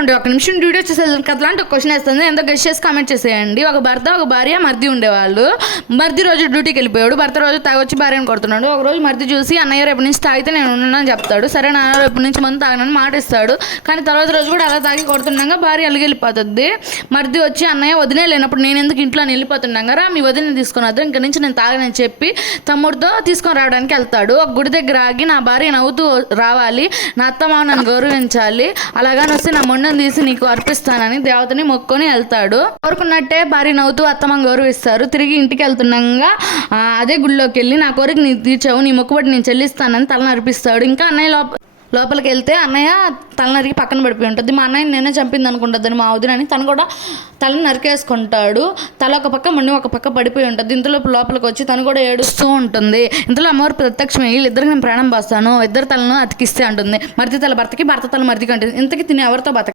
ఉండి ఒక నిమిషం వీడియో చేసేది కదా అంటే ఒక క్వశ్చన్ వేస్తుంది, ఎంతో గెస్ట్ చేసి కామెంట్ చేసేయండి. ఒక భర్త ఒక భార్య మరిది ఉండేవాళ్ళు. మరిది రోజు డ్యూటీకి వెళ్ళిపోయాడు. భర్త రోజు తాగొచ్చి భార్యను కొడుతున్నాడు. ఒక రోజు మరిది చూసి అన్నయ్య రేపు నుంచి తాగితే నేను ఉన్నానని చెప్తాడు. సరే నాన్న రేపు నుంచి మందు తాగనని మాట ఇస్తాడు. కానీ తర్వాత రోజు కూడా అలా తాగి కొడుతుండగా భార్య అలిగి వెళ్ళిపోతుంది. మరిది వచ్చి అన్నయ్య వదినే లేనప్పుడు నేను ఎందుకు ఇంట్లో వెళ్ళిపోతుండగా రా మీ వదిన తీసుకొని వద్దు, ఇంక నుంచి నేను తాగనని చెప్పి తమ్ముడితో తీసుకొని రావడానికి వెళ్తాడు. ఒక గుడి దగ్గర ఆగి నా భార్య నవ్వుతూ రావాలి, నా అత్తమామ నన్ను గౌరవించాలి, అలాగని వస్తే నా మొండను తీసి నీకు అర్పిస్తానని దేవతని మొక్కుకొని వెళ్తాడు. కోరుకున్నట్టే భార్య నవ్వుతూ అత్తమామ గౌరవిస్తారు. తిరిగి ఇంటికి వెళ్తుండగా అదే గుడిలోకి వెళ్ళి నా కోరిక నీ తీర్చావు, నీ మొక్కుబడి నేను చెల్లిస్తానని తల నరిపిస్తాడు. ఇంకా అన్నయ్య లోపలికి వెళ్తే అన్నయ్య తల నరికి పక్కన పడిపోయి ఉంటుంది. మా అన్నయ్య నేనే చంపింది అనుకుంటుందని మా వదినని తను కూడా తలను నరికేసుకుంటాడు. తల ఒక పక్క మొండి ఒక పక్క పడిపోయి ఉంటుంది. ఇంతలో లోపలికి వచ్చి తను కూడా ఏడుస్తూ ఉంటుంది. ఇంతలో అమ్మవారు ప్రత్యక్షమై వీళ్ళిద్దరికి నేను ప్రాణం పోస్తాను, ఇద్దరు తలను అతికిస్తే అంటుంది. మరిది తల భర్తకి, భర్త తల మరిదికి అంటుంది. ఇంతకీ తిని ఎవరితో బతక